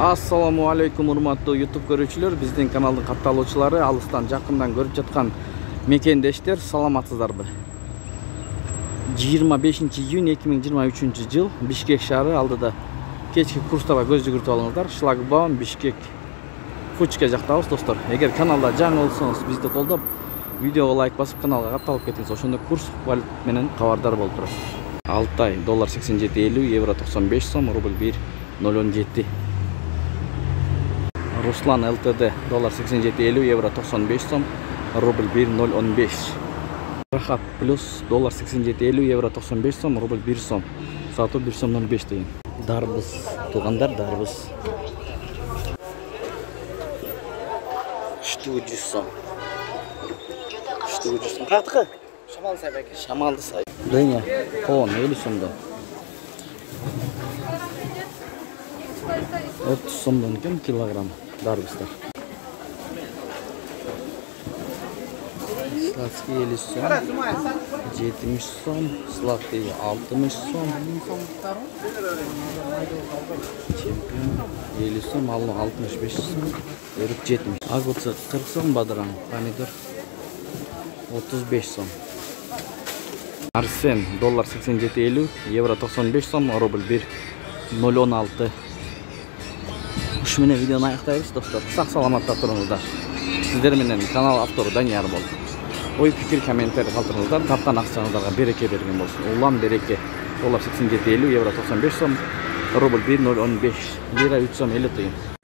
Assalamu alaikum урматтуу YouTube көрүүчүлөр, биздин каналдын катталуучулары, алыстан жакындан көрүп жаткан мекендештер, саламатсыздарбы? 25 июнь 2023 жыл Бишкек шаары алдыда кечки курстарга көз жүгүртүп алыңыздар. Шлагбаум Бишкек Фучке жактабыз достор. Эгер каналда жаңы болсоңуз, бизди колдоп, видеого лайк басып каналга катталып кетиңиз. Ошондо курс валют менен кабардар болуп турасыз. Алтай доллар 87.50, евро 95 сом, рубль 1.017. Руслан ЛТД доллар 87.50, евро 95 сом, рубль 1.015. Рахат плюс доллар 87.50, евро 95 сом, рубль 1 сом, сату 1 сом 05 деген. Дарбыз, тугандар дарбыз. 300 сом. 300 сом. Каяктыкы? Шамалды сай бәке. Шамалды сай. Дыня, коон 50 сомдон. 30 сомдон екен килограмм дарбыздар. Сладкий 50 сом, 70 сом, сладкий 60 сом, чемпион 50 сом, алма 65 сом, өрік 70. Агурцы 40 сом, бадыран, помидор 35 сом. Арсен доллар 87.50, евро 95 сом, рубль 1.016. Ушу менен видеону аяктайбыз достор. Сак саламатта туруңуздар. Сиздер менен канал автору Данияр болду. Ой пикир комментарий калтырыңыздар. Тапкан акчаңыздарга береке берген болсун. Улам береке. Доллар 87.50, евро 95 сом, рубль 1.015, лира 3 сом 50 тыйын.